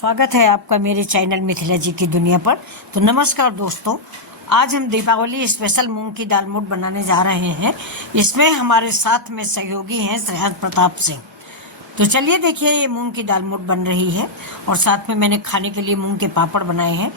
स्वागत है आपका मेरे चैनल मिथिला जी की दुनिया पर। तो नमस्कार दोस्तों, आज हम दीपावली स्पेशल मूंग की दाल मोठ बनाने जा रहे हैं। इसमें हमारे साथ में सहयोगी हैं श्रेयस प्रताप सिंह। तो चलिए देखिए, ये मूंग की दाल मोठ बन रही है और साथ में मैंने खाने के लिए मूंग के पापड़ बनाए हैं।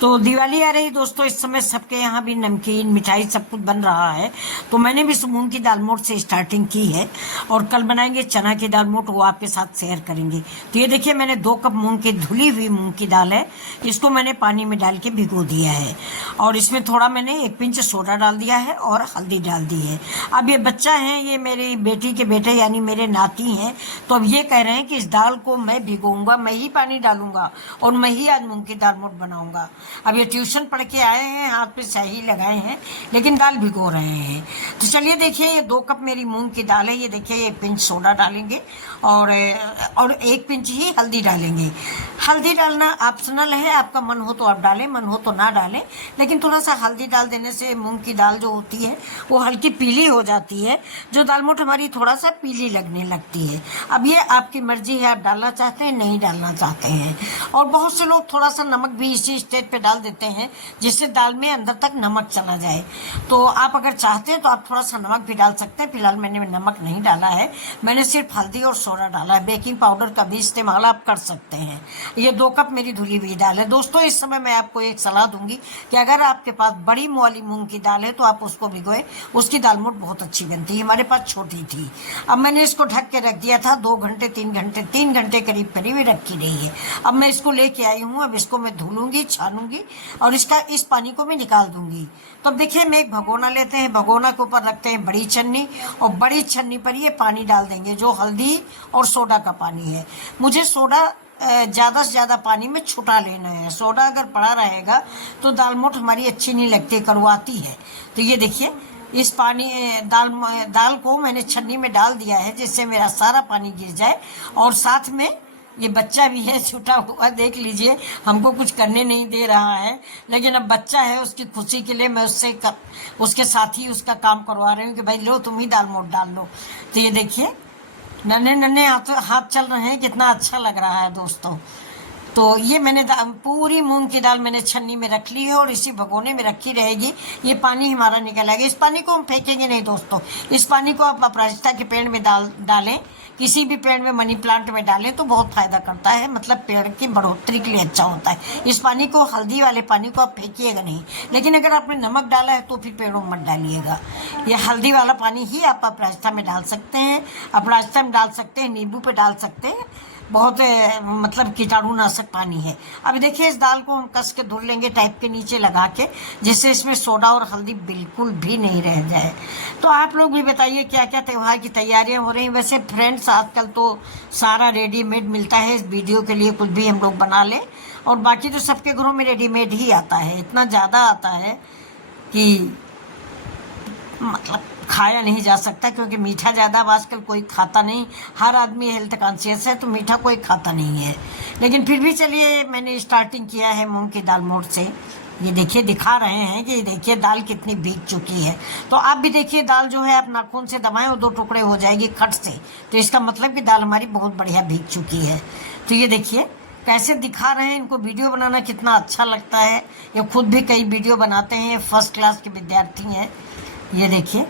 तो दिवाली आ रही दोस्तों, इस समय सबके यहाँ भी नमकीन मिठाई सब कुछ बन रहा है। तो मैंने भी मूंग की दाल मोठ से स्टार्टिंग की है और कल बनाएंगे चना की दाल मोठ, वो आपके साथ शेयर करेंगे। तो ये देखिए, मैंने 2 कप मूंग की धुली हुई मूंग की दाल है, इसको मैंने पानी में डाल के भिगो दिया है और इसमें थोड़ा मैंने 1 पिंच सोडा डाल दिया है और हल्दी डाल दी है। अब ये बच्चा है, ये मेरी बेटी के बेटे यानी मेरे नाती हैं, तो अब ये कह रहे हैं कि इस दाल को मैं भिगोऊंगा, मैं ही पानी डालूंगा और मैं ही आज मूंग की दाल मोठ बनाऊंगा। अब ये ट्यूशन पढ़ के आए हैं, हाथ पे स्याही लगाए हैं, लेकिन दाल भिगो रहे हैं। तो चलिए देखिए, ये 2 कप मेरी मूंग की दाल है। ये देखिए, 1 पिंच सोडा डालेंगे और 1 पिंच ही हल्दी डालेंगे। हल्दी डालना ऑप्शनल है, आपका मन हो तो आप डालें, मन हो तो ना डालें, लेकिन थोड़ा सा हल्दी डाल देने से मूंग की दाल जो होती है वो हल्की पीली हो जाती है, जो दाल मोठ हमारी थोड़ा सा पीली लगने लगती है। अब ये आपकी मर्जी है, आप डालना चाहते हैं नहीं डालना चाहते हैं। और बहुत से लोग थोड़ा सा नमक भी इसी स्टेज पे डाल देते हैं, जिससे दाल में अंदर तक नमक चला जाए। तो आप अगर चाहते हैं तो आप थोड़ा सा नमक भी डाल सकते हैं। फिलहाल मैंने नमक नहीं डाला है, मैंने सिर्फ हल्दी और सोडा डाला है। बेकिंग पाउडर का भी इस्तेमाल आप कर सकते हैं। ये 2 कप मेरी धुली हुई दाल है। दोस्तों, इस समय मैं आपको एक सलाह दूंगी कि अगर आपके पास बड़ी वाली मूंग की दाल है तो आप उसको भिगोए, उसकी दाल मोठ बहुत अच्छी बनती है। हमारे पास छोटी थी। अब मैंने इसको ढक के रख दिया था 2 घंटे 3 घंटे करीब करीब रखी रही है। अब मैं इसको लेके आई हूँ, अब इसको मैं धुलूंगी, छानूंगी और इस पानी को मैं निकाल दूंगी। तो अब देखिए, मैं एक भगोना लेते हैं, भगोना के ऊपर रखते हैं बड़ी छन्नी और बड़ी छन्नी पर ये पानी डाल देंगे, जो हल्दी और सोडा का पानी है। मुझे सोडा ज़्यादा से ज़्यादा पानी में छुटा लेना है। सोडा अगर पड़ा रहेगा तो दाल मोठ हमारी अच्छी नहीं लगती, कड़वाती है। तो ये देखिए, इस पानी दाल को मैंने छन्नी में डाल दिया है, जिससे मेरा सारा पानी गिर जाए। और साथ में ये बच्चा भी है छुटा हुआ, देख लीजिए, हमको कुछ करने नहीं दे रहा है, लेकिन अब बच्चा है, उसकी खुशी के लिए मैं उसके साथ ही उसका काम करवा रही हूँ कि भाई लो, तुम ही दाल मोठ डाल लो। तो ये देखिए, नन्हे नन्हे हाथ चल रहे हैं, कितना अच्छा लग रहा है दोस्तों। तो ये मैंने पूरी मूंग की दाल मैंने छन्नी में रख ली है और इसी भगोने में रखी रहेगी। ये पानी हमारा निकल आएगा। इस पानी को हम फेंकेंगे नहीं दोस्तों, इस पानी को आप अपराजिता के पेड़ में डालें, किसी भी पेड़ में, मनी प्लांट में डालें तो बहुत फायदा करता है, मतलब पेड़ की बढ़ोतरी के लिए अच्छा होता है। इस पानी को, हल्दी वाले पानी को आप फेंकिएगा नहीं, लेकिन अगर आपने नमक डाला है तो फिर पेड़ों में मत डालिएगा। ये हल्दी वाला पानी ही आप अपराजिता में डाल सकते हैं, अपराजिता में डाल सकते हैं, नींबू पे डाल सकते हैं। बहुत मतलब कीटाणुनाशक पानी है। अब देखिए, इस दाल को हम कस के धुल लेंगे टाइप के नीचे लगा के, जिससे इसमें सोडा और हल्दी बिल्कुल भी नहीं रह जाए। तो आप लोग भी बताइए क्या क्या त्योहार की तैयारियां हो रही हैं। वैसे फ्रेंड्स, आजकल तो सारा रेडीमेड मिलता है, इस वीडियो के लिए कुछ भी हम लोग बना लें, और बाकी तो सबके घरों में रेडीमेड ही आता है। इतना ज़्यादा आता है कि मतलब खाया नहीं जा सकता, क्योंकि मीठा ज़्यादा आजकल कोई खाता नहीं। हर आदमी हेल्थ कॉन्शियस है, तो मीठा कोई खाता नहीं है। लेकिन फिर भी चलिए, मैंने स्टार्टिंग किया है मूंग की दाल मोठ से। ये देखिए, दिखा रहे हैं कि देखिए दाल कितनी भीग चुकी है। तो आप भी देखिए, दाल जो है आप नाखून से दबाएं और 2 टुकड़े हो जाएगी खट से, तो इसका मतलब कि दाल हमारी बहुत बढ़िया भीग चुकी है। तो ये देखिए कैसे दिखा रहे हैं। इनको वीडियो बनाना कितना अच्छा लगता है, ये खुद भी कई वीडियो बनाते हैं, फर्स्ट क्लास के विद्यार्थी हैं। ये देखिए,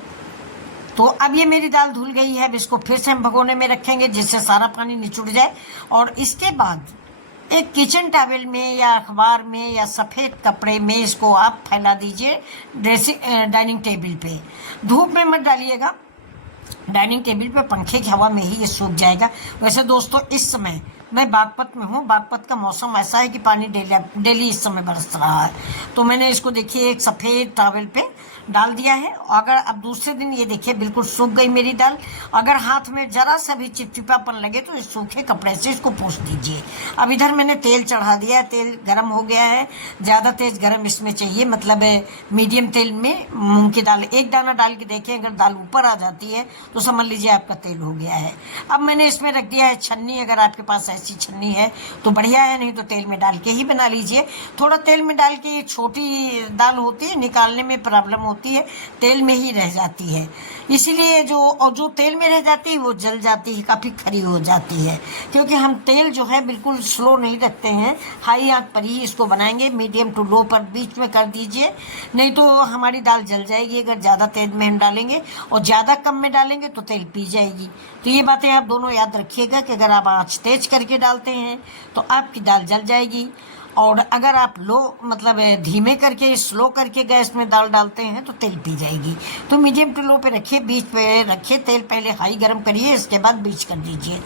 तो अब ये मेरी दाल धुल गई है। अब इसको फिर से हम भगोने में रखेंगे, जिससे सारा पानी निचुड़ जाए। और इसके बाद एक किचन टॉवेल में या अखबार में या सफ़ेद कपड़े में इसको आप फैला दीजिए डाइनिंग टेबल पे। धूप में मत डालिएगा, डाइनिंग टेबल पे पंखे की हवा में ही ये सूख जाएगा। वैसे दोस्तों, इस समय मैं बागपत में हूँ। बागपत का मौसम ऐसा है कि पानी डेली इस समय बरस रहा है। तो मैंने इसको देखिए एक सफ़ेद टॉवेल पे डाल दिया है। अगर अब दूसरे दिन ये देखिए बिल्कुल सूख गई मेरी दाल। अगर हाथ में जरा सा भी चिपचिपापन लगे तो इस सूखे कपड़े से इसको पोंछ दीजिए। अब इधर मैंने तेल चढ़ा दिया है, तेल गर्म हो गया है। ज़्यादा तेज गर्म इसमें चाहिए, मतलब मीडियम तेल में मूंग की दाल, एक दाना डाल के देखें, अगर दाल ऊपर आ जाती है तो समझ लीजिए आपका तेल हो गया है। अब मैंने इसमें रख दिया है छन्नी, अगर आपके पास ऐसी छन्नी है तो बढ़िया है, नहीं तो तेल में डाल के ही बना लीजिए। थोड़ा तेल में डाल के, ये छोटी दाल होती है, निकालने में प्रॉब्लम होती है, तेल में ही रह जाती है, इसीलिए जो तेल में रह जाती है वो जल जाती है, काफ़ी खरी हो जाती है। क्योंकि हम तेल जो है बिल्कुल स्लो नहीं रखते हैं, हाई आंच पर ही इसको बनाएंगे, मीडियम टू लो पर बीच में कर दीजिए, नहीं तो हमारी दाल जल जाएगी अगर ज़्यादा तेल में हम डालेंगे, और ज़्यादा कम में डालेंगे तो तेल पी जाएगी। तो ये बातें आप दोनों याद रखिएगा कि अगर आप आँच तेज करके डालते हैं तो आपकी दाल जल जाएगी, और अगर आप धीमे करके, स्लो करके गैस में दाल डालते हैं तो तेल पी जाएगी। तो मीडियम टू लो पे रखिए, बीच पे रखिए, तेल पहले हाई गरम करिए, इसके बाद बीच कर दीजिए।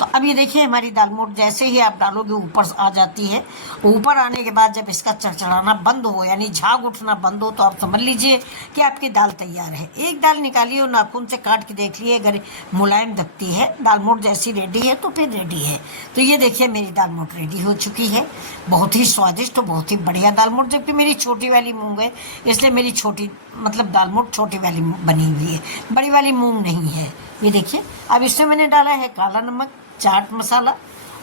तो अब ये देखिए हमारी दाल मोठ जैसे ही आप डालोगे ऊपर आ जाती है। ऊपर आने के बाद जब इसका चढ़चढ़ाना बंद हो, यानी झाग उठना बंद हो, तो आप समझ लीजिए कि आपकी दाल तैयार है। एक दाल निकालिए और नाखून से काट के देख लिए, अगर मुलायम दबती है, दाल मोठ जैसी रेडी है तो फिर रेडी है। तो ये देखिए मेरी दाल मोठ रेडी हो चुकी है, बहुत ही स्वादिष्ट और बहुत ही बढ़िया दाल मोठ। जबकि मेरी छोटी वाली मूंग है, इसलिए मेरी छोटी दाल मोठ छोटी वाली बनी हुई है, बड़ी वाली मूंग नहीं है। ये देखिए अब इसमें मैंने डाला है काला नमक, चाट मसाला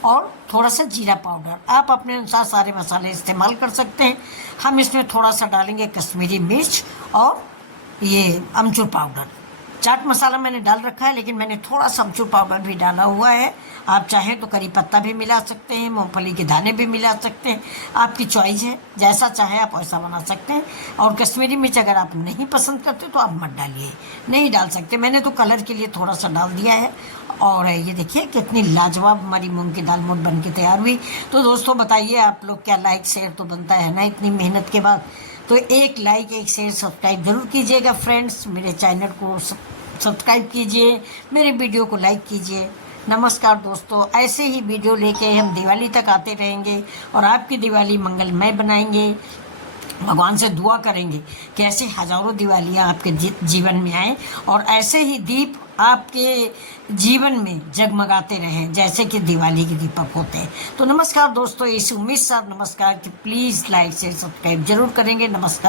और थोड़ा सा जीरा पाउडर। आप अपने अनुसार सारे मसाले इस्तेमाल कर सकते हैं। हम इसमें थोड़ा सा डालेंगे कश्मीरी मिर्च और ये अमचूर पाउडर। चाट मसाला मैंने डाल रखा है, लेकिन मैंने थोड़ा सा अमचूर पाउडर भी डाला हुआ है। आप चाहें तो करी पत्ता भी मिला सकते हैं, मूंगफली के दाने भी मिला सकते हैं, आपकी चॉइस है, जैसा चाहे आप वैसा बना सकते हैं। और कश्मीरी मिर्च अगर आप नहीं पसंद करते तो आप मत डालिए, नहीं डाल सकते, मैंने तो कलर के लिए थोड़ा सा डाल दिया है। और ये देखिए कितनी लाजवाब हमारी मूंग की दाल मोठ बन के तैयार हुई। तो दोस्तों बताइए आप लोग, क्या लाइक शेयर तो बनता है ना इतनी मेहनत के बाद। तो एक लाइक, एक शेयर, सब्सक्राइब जरूर कीजिएगा फ्रेंड्स। मेरे चैनल को सब्सक्राइब कीजिए, मेरे वीडियो को लाइक कीजिए। नमस्कार दोस्तों, ऐसे ही वीडियो लेके हम दिवाली तक आते रहेंगे और आपकी दिवाली मंगलमय बनाएंगे। भगवान से दुआ करेंगे कि ऐसे हजारों दिवालियाँ आपके जीवन में आए और ऐसे ही दीप आपके जीवन में जगमगाते रहें जैसे कि दिवाली के दीपक होते हैं। तो नमस्कार दोस्तों, इस उम्मीद से नमस्कार कि प्लीज़ लाइक से सब्सक्राइब जरूर करेंगे। नमस्कार।